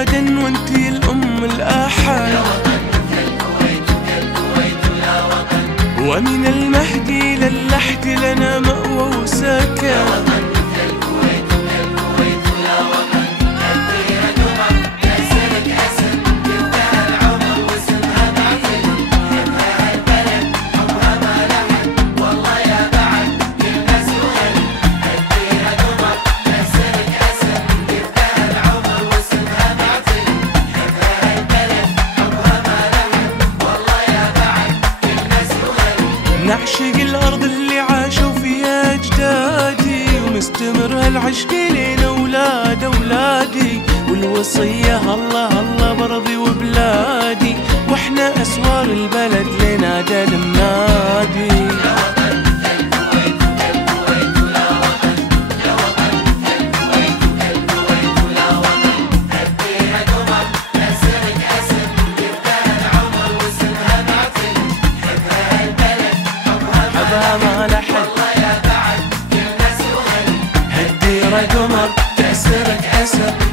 أبدا وانتي الأم الأحد. ومن المهدي للحد لنا مأوى وسكن. نعشق الأرض اللي عاشوا فيها أجدادي، ومستمر هالعشق لين أولاد أولادي، والوصية الله الله برضي وبلادي، واحنا أسوار البلد لنادى المنادي. ما لحد والله يا بعد كل ناس وهل هالديرة قمر تأثرك أسد.